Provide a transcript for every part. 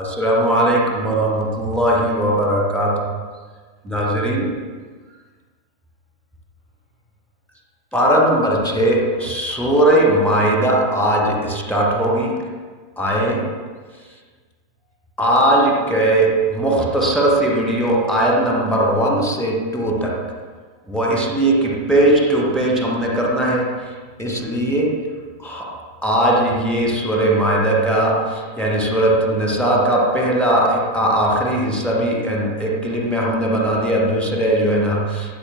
السلام علیکم ورحمۃ اللہ وبرکاتہ ناظرین، پارہ نمبر 6 سورہ معاہدہ آج اسٹارٹ ہوگی۔ آئے آج کے مختصر سی ویڈیو آیت نمبر 1 سے 2 تک، وہ اس لیے کہ پیج ٹو پیج ہم نے کرنا ہے، اس لیے آج یہ سورہ معاہدہ کا یعنی سورۃ النساء کا پہلا آخری حصہ بھی ایک کلپ میں ہم نے بنا دیا، دوسرے جو ہے نا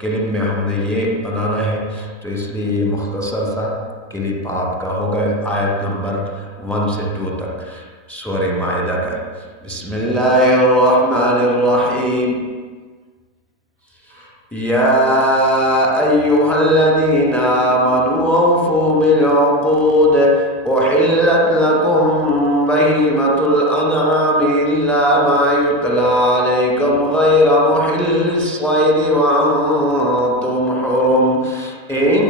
کلپ میں ہم نے یہ بنانا ہے، تو اس لیے یہ مختصر سا کلپ آپ کا ہوگا آیت نمبر 1 سے 2 تک سورہ معاہدہ کا۔ بسم اللہ الرحمن الرحیم۔ یا ایہا الذین آمنوا اوفوا بالعقود احلت لکم بہیمۃ الانعام الا ما یتلی علیکم غیر محل الصید وانتم حرم ان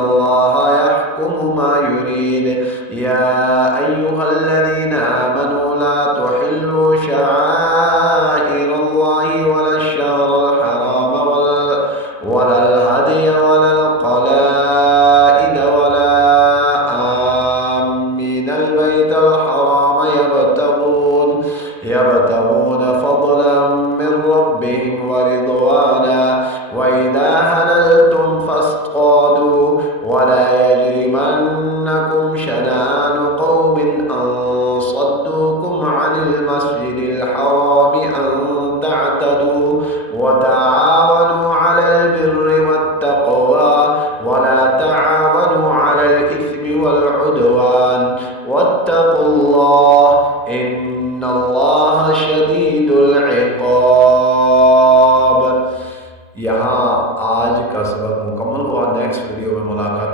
اللہ یحکم ما یرید۔ یا ایہا الذین آمنوا لا تحلوا شعائر اللہ ولا الشہر الحرام ولا الهدي ولا القلائد ولا آمين البيت الحرام يبتغون فضلا من ربهم ورضوانا وإذا حللتم فاصطادوا ولا يجرمنكم شنآن قوم أن صدوكم عن المسجد الحرام أن تعتدوا وتعاونوا على البر والتقوى ولا تعاونوا على الإثم والعدوان واتقوا الله إن الله شديد العقاب۔ یہاں آج کا سبق مکمل ہوا، نیکسٹ ویڈیو میں ملاقات